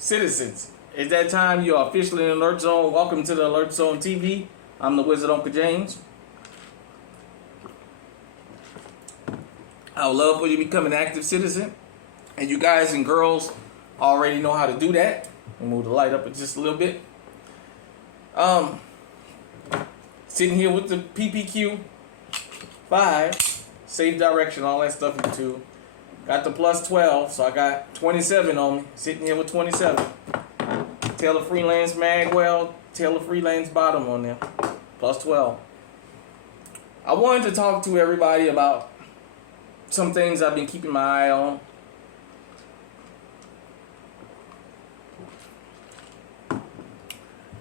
Citizens, it's that time. You are officially in Alert Zone. Welcome to the Alert Zone TV. I'm the Wizard Uncle James. I would love for you to become an active citizen. And you guys and girls already know how to do that. We'll move the light up just a little bit. Sitting here with the PPQ 5, safe direction, all that stuff too. Got the plus 12, so I got 27 on me. Sitting here with 27. Taylor Freelance Magwell, Taylor Freelance Bottom on there. Plus 12. I wanted to talk to everybody about some things I've been keeping my eye on.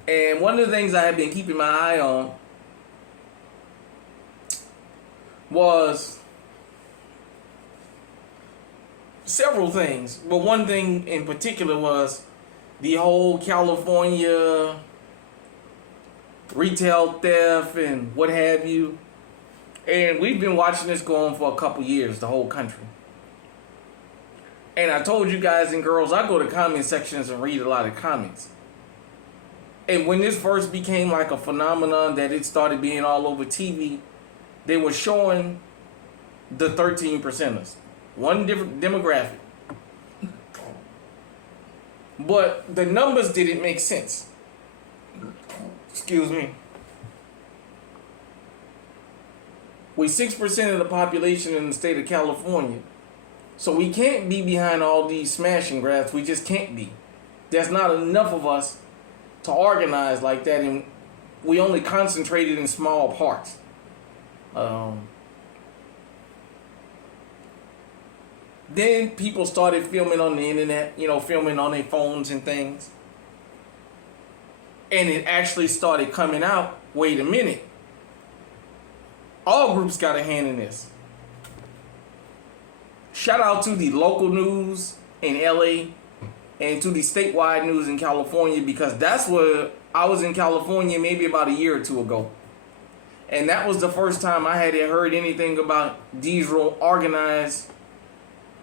And one of the things I have been keeping my eye on was several things, but one thing in particular was the whole California retail theft and what have you. And we've been watching this go on for a couple years, the whole country. And I told you guys and girls, I go to comment sections and read a lot of comments. And when this first became like a phenomenon that it started being all over TV, they were showing the 13 percenters. One different demographic. But the numbers didn't make sense. Excuse me. We're 6% of the population in the state of California. So we can't be behind all these smashing grabs. We just can't be. There's not enough of us to organize like that, and we only concentrated in small parts. Then people started filming on the internet, filming on their phones and things. And it actually started coming out, wait a minute. All groups got a hand in this. Shout out to the local news in LA and to the statewide news in California, because that's where I was in California maybe about a year or two ago. And that was the first time I had heard anything about these organized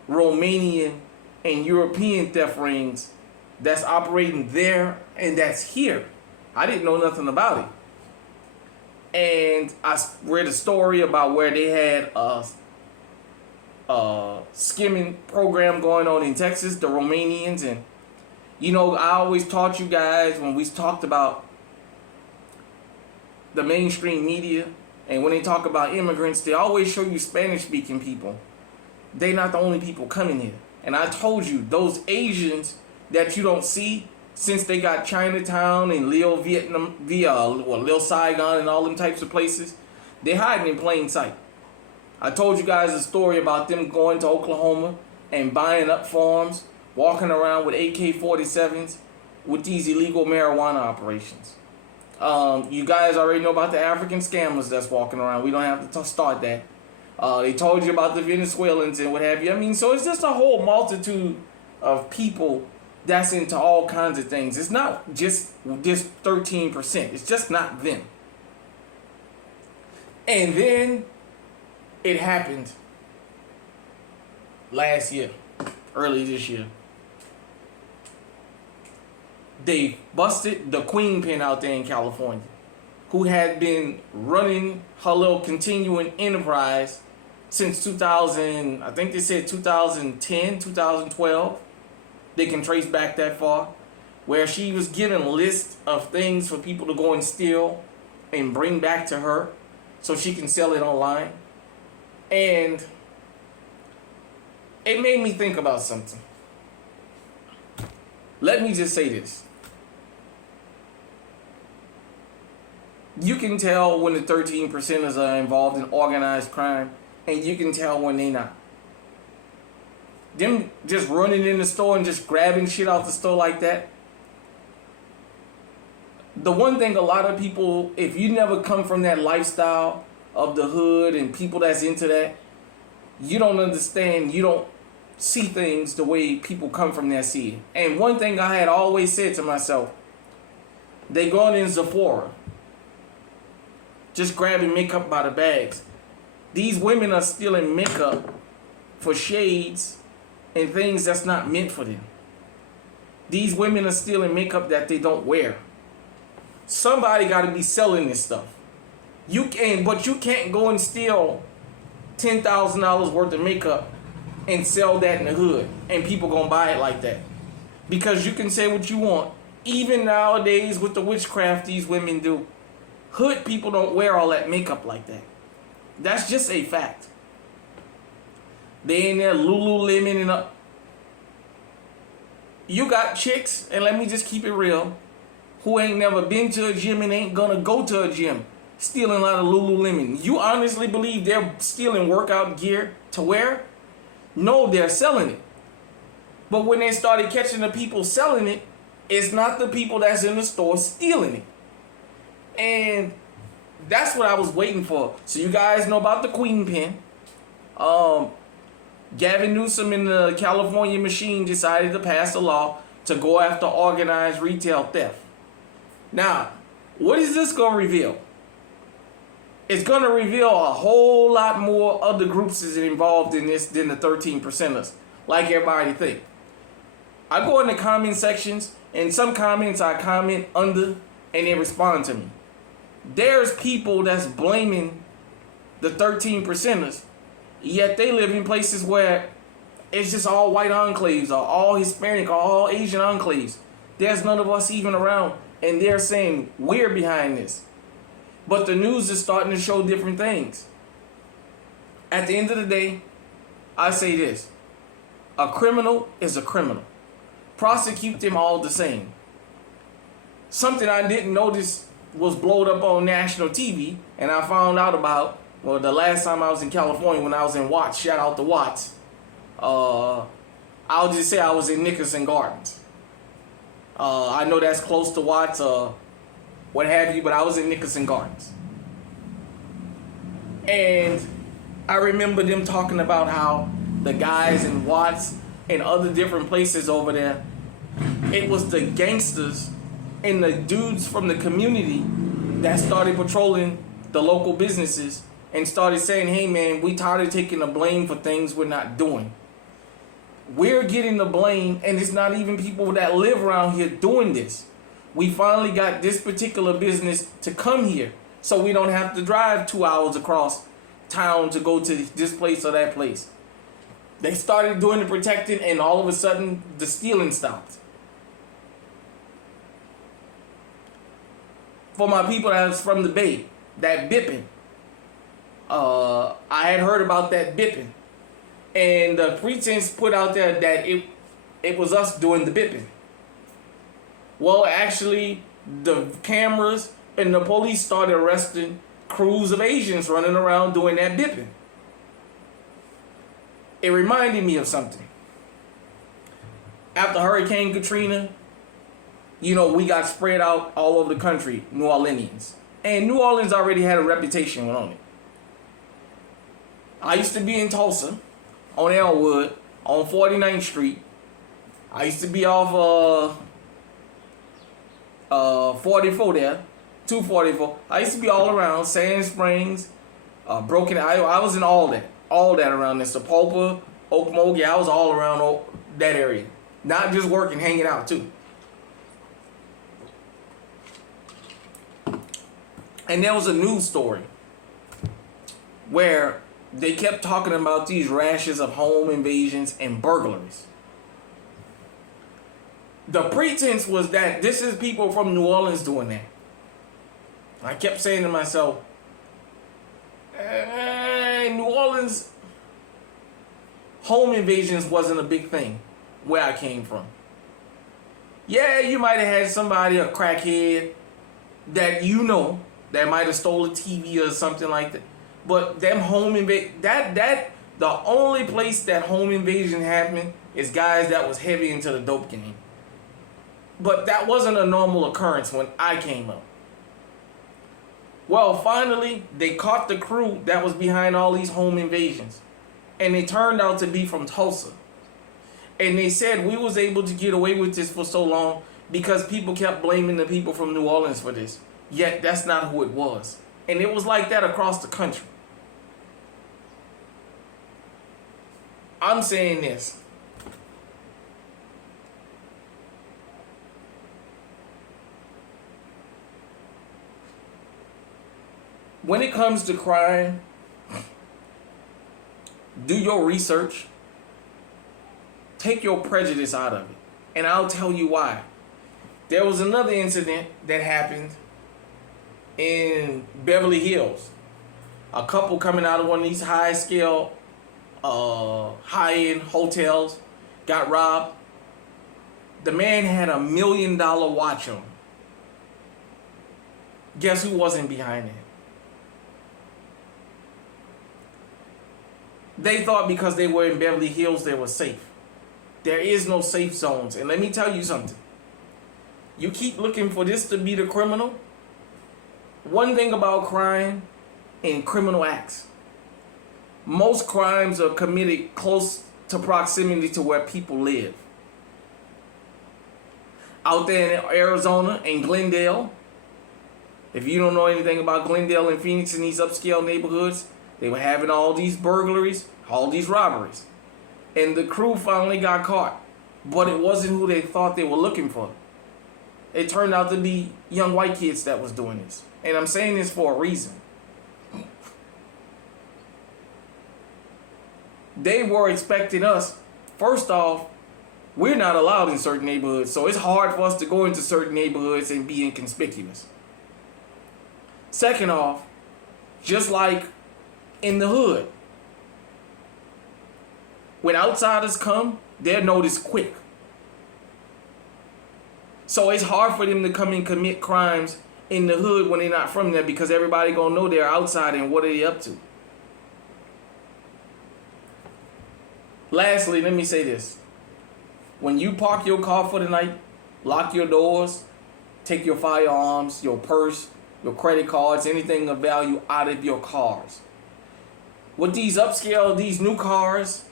Romanian and European theft rings that's operating there and that's here. I didn't know nothing about it. And I read a story about where they had a skimming program going on in Texas, the Romanians. And, I always taught you guys when we talked about the mainstream media, and when they talk about immigrants, they always show you Spanish-speaking people. They're not the only people coming here. And I told you, those Asians that you don't see, since they got Chinatown and Little Saigon and all them types of places, they're hiding in plain sight. I told you guys a story about them going to Oklahoma and buying up farms, walking around with AK-47s with these illegal marijuana operations. You guys already know about the African scammers that's walking around. We don't have to start that. They told you about the Venezuelans and what have you. I mean, so it's just a whole multitude of people that's into all kinds of things. It's not just this 13%. It's just not them. And then it happened last year, early this year. They busted the Queen Pin out there in California, who had been running her little continuing enterprise since 2000, I think they said 2010, 2012. They can trace back that far, where she was given lists of things for people to go and steal and bring back to her so she can sell it online. And it made me think about something. Let me just say this. You can tell when the 13 percenters are involved in organized crime, and you can tell when they not. Them just running in the store and just grabbing shit out the store like that. The one thing a lot of people, if you never come from that lifestyle of the hood and people that's into that, you don't understand, you don't see things the way people come from that see it. And one thing I had always said to myself, they going in Sephora, just grabbing makeup by the bags. These women are stealing makeup for shades and things that's not meant for them. These women are stealing makeup that they don't wear. Somebody got to be selling this stuff. But you can't go and steal $10,000 worth of makeup and sell that in the hood, and people gonna buy it like that. Because you can say what you want. Even nowadays with the witchcraft these women do, hood people don't wear all that makeup like that. That's just a fact. They in there Lululemon and up. You got chicks, and let me just keep it real, who ain't never been to a gym and ain't gonna go to a gym, stealing a lot of Lululemon. You honestly believe they're stealing workout gear to wear? No, they're selling it. But when they started catching the people selling it, it's not the people that's in the store stealing it. And that's what I was waiting for. So you guys know about the Queen Pen. Gavin Newsom and the California machine decided to pass a law to go after organized retail theft. Now, what is this going to reveal? It's going to reveal a whole lot more other groups is involved in this than the 13 percenters, like everybody think. I go in the comment sections, and some comments I comment under, and they respond to me. There's people that's blaming the 13 percenters, yet they live in places where it's just all white enclaves, or all Hispanic, or all Asian enclaves. There's none of us even around, and they're saying we're behind this. But the news is starting to show different things. At the end of the day, I say this. A criminal is a criminal. Prosecute them all the same. Something I didn't notice was blowed up on national TV, and I found out about, well, the last time I was in California when I was in Watts, shout out to Watts. I'll just say I was in Nickerson Gardens. I know that's close to Watts, what have you, but I was in Nickerson Gardens. And I remember them talking about how the guys in Watts and other different places over there, it was the gangsters and the dudes from the community that started patrolling the local businesses and started saying, hey man, we tired of taking the blame for things we're not doing. We're getting the blame, and it's not even people that live around here doing this. We finally got this particular business to come here, so we don't have to drive 2 hours across town to go to this place or that place. They started doing the protecting, and all of a sudden, the stealing stopped. For my people that's from the Bay, that bipping. I had heard about that bipping. And the pretense put out there that it was us doing the bipping. Well, actually, the cameras and the police started arresting crews of Asians running around doing that bipping. It reminded me of something. After Hurricane Katrina, we got spread out all over the country, New Orleanians. And New Orleans already had a reputation on it. I used to be in Tulsa, on Elwood, on 49th Street. I used to be off 44 there, 244. I used to be all around, Sand Springs, Broken. I was in all that around there. Sapulpa, Okmulgee, I was all around that area. Not just working, hanging out too. And there was a news story where they kept talking about these rashes of home invasions and burglaries. The pretense was that this is people from New Orleans doing that. I kept saying to myself, New Orleans, home invasions wasn't a big thing where I came from. Yeah, you might have had somebody, a crackhead, that that might have stole a TV or something like that. But them home the only place that home invasion happened is guys that was heavy into the dope game. But that wasn't a normal occurrence when I came up. Well, finally, they caught the crew that was behind all these home invasions. And they turned out to be from Tulsa. And they said we was able to get away with this for so long because people kept blaming the people from New Orleans for this. Yet that's not who it was. And it was like that across the country. I'm saying this. when it comes to crime, do your research. Take your prejudice out of it. And I'll tell you why. There was another incident that happened in Beverly Hills. A couple coming out of one of these high-scale, high-end hotels got robbed. The man had $1 million watch on. Guess who wasn't behind it? They thought because they were in Beverly Hills, they were safe. There is no safe zones. And let me tell you something. You keep looking for this to be the criminal. One thing about crime and criminal acts. Most crimes are committed close to proximity to where people live. Out there in Arizona, in Glendale, if you don't know anything about Glendale and Phoenix and these upscale neighborhoods, they were having all these burglaries, all these robberies. And the crew finally got caught. But it wasn't who they thought they were looking for. It turned out to be young white kids that was doing this. And I'm saying this for a reason. They were expecting us. First off, we're not allowed in certain neighborhoods. So it's hard for us to go into certain neighborhoods and be inconspicuous. Second off, just like in the hood, when outsiders come, they're noticed quick. So it's hard for them to come and commit crimes in the hood when they're not from there because everybody gonna know they're outside and what are they up to. Lastly, let me say this. When you park your car for the night, lock your doors, take your firearms, your purse, your credit cards, anything of value out of your cars. With these upscale, these new cars,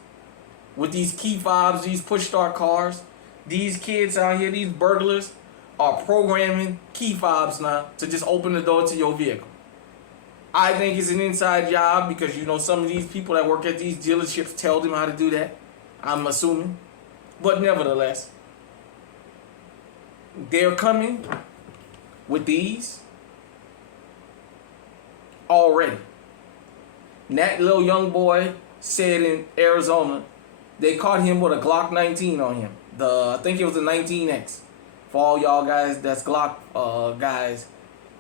with these key fobs, these push start cars, these kids out here, these burglars, are programming key fobs now to just open the door to your vehicle. I think it's an inside job because, you know, some of these people that work at these dealerships tell them how to do that. I'm assuming. But nevertheless, they're coming with these already. And that little young boy said in Arizona, they caught him with a Glock 19 on him. I think it was a 19X. For all y'all guys that's Glock guys,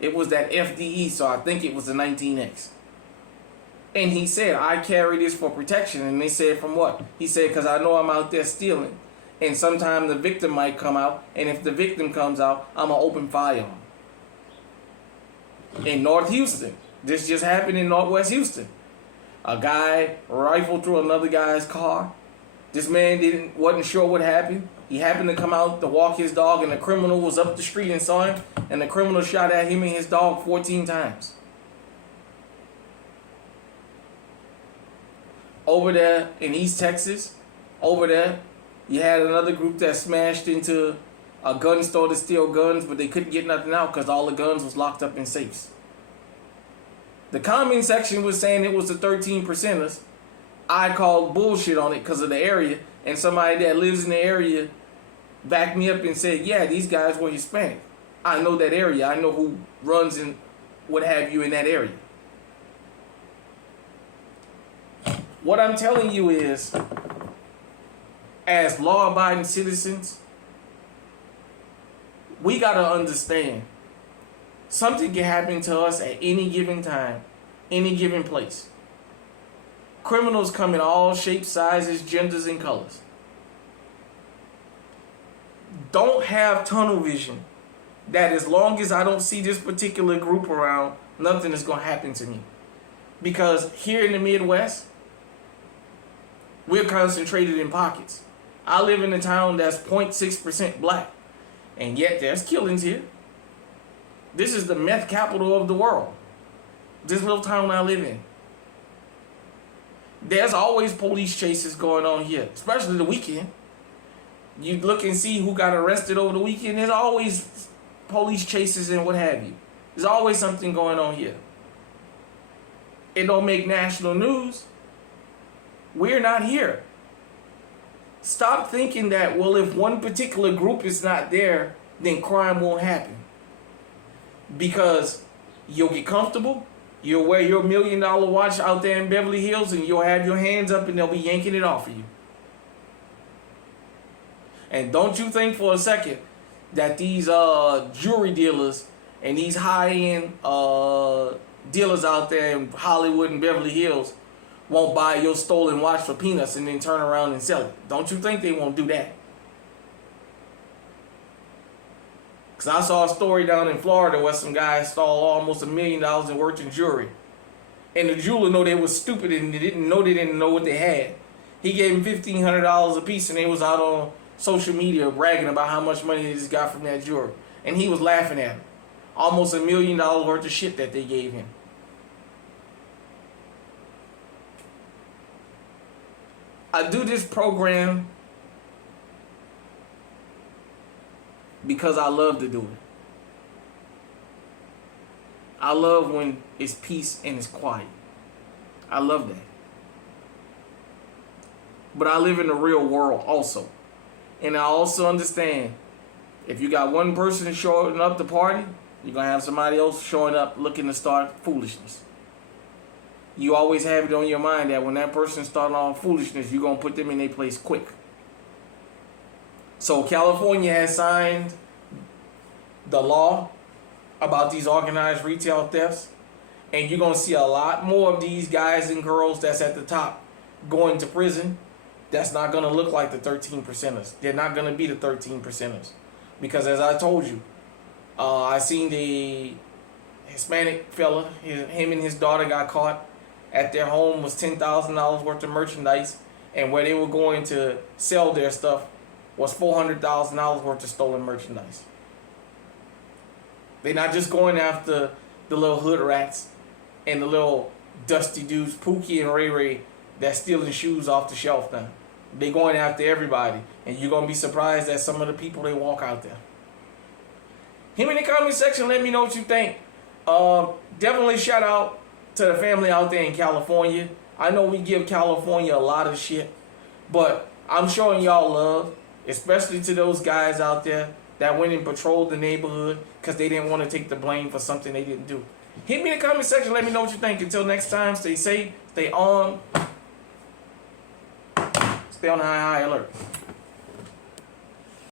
it was that FDE, so I think it was a 19X. And he said, I carry this for protection. And they said, from what? He said, because I know I'm out there stealing. And sometime the victim might come out. And if the victim comes out, I'm going to open fire on him. In North Houston. This just happened in Northwest Houston. A guy rifled through another guy's car. This man wasn't sure what happened. He happened to come out to walk his dog, and the criminal was up the street and saw him, and the criminal shot at him and his dog 14 times. Over there in East Texas, over there, you had another group that smashed into a gun store to steal guns, but they couldn't get nothing out because all the guns was locked up in safes. The comment section was saying it was the 13%ers. I called bullshit on it because of the area, and somebody that lives in the area backed me up and said, yeah, these guys were Hispanic. I know that area. I know who runs and what have you in that area. What I'm telling you is, as law-abiding citizens, we got to understand something can happen to us at any given time, any given place. Criminals come in all shapes, sizes, genders, and colors. Don't have tunnel vision that as long as I don't see this particular group around, nothing is going to happen to me. Because here in the Midwest, we're concentrated in pockets. I live in a town that's 0.6% black, and yet there's killings here. This is the meth capital of the world. This little town I live in. There's always police chases going on here, especially the weekend. You look and see who got arrested over the weekend. There's always police chases and what have you. There's always something going on here. It don't make national news. We're not here. Stop thinking that, well, if one particular group is not there, then crime won't happen. Because you'll get comfortable, You'll wear your $1 million watch out there in Beverly Hills and you'll have your hands up and they'll be yanking it off of you. And don't you think for a second that these jewelry dealers and these high-end dealers out there in Hollywood and Beverly Hills won't buy your stolen watch for peanuts and then turn around and sell it. Don't you think they won't do that? Because I saw a story down in Florida where some guy stole almost $1 million in worth in jewelry. And the jeweler know they was stupid and they didn't know what they had. He gave them $1,500 a piece and they was out on social media bragging about how much money they just got from that jewelry. And he was laughing at him. Almost $1 million worth of shit that they gave him. I do this program because I love to do it. I love when it's peace and it's quiet. I love that. But I live in the real world also. And I also understand if you got one person showing up to party, you're going to have somebody else showing up looking to start foolishness. You always have it on your mind that when that person starting on foolishness, you're going to put them in their place quick. So California has signed the law about these organized retail thefts. And you're going to see a lot more of these guys and girls that's at the top going to prison. That's not going to look like the 13%ers. They're not going to be the 13%ers. Because as I told you, I seen the Hispanic fella, him and his daughter got caught at their home, was $10,000 worth of merchandise, and where they were going to sell their stuff was $400,000 worth of stolen merchandise. They're not just going after the little hood rats and the little dusty dudes, Pookie and Ray Ray, that's stealing shoes off the shelf now. They're going after everybody, and you're going to be surprised at some of the people they walk out there. Hit me in the comment section, let me know what you think. Definitely shout out to the family out there in California. I know we give California a lot of shit, but I'm showing y'all love, especially to those guys out there that went and patrolled the neighborhood because they didn't want to take the blame for something they didn't do. Hit me in the comment section, let me know what you think. Until next time, stay safe, stay on the high alert.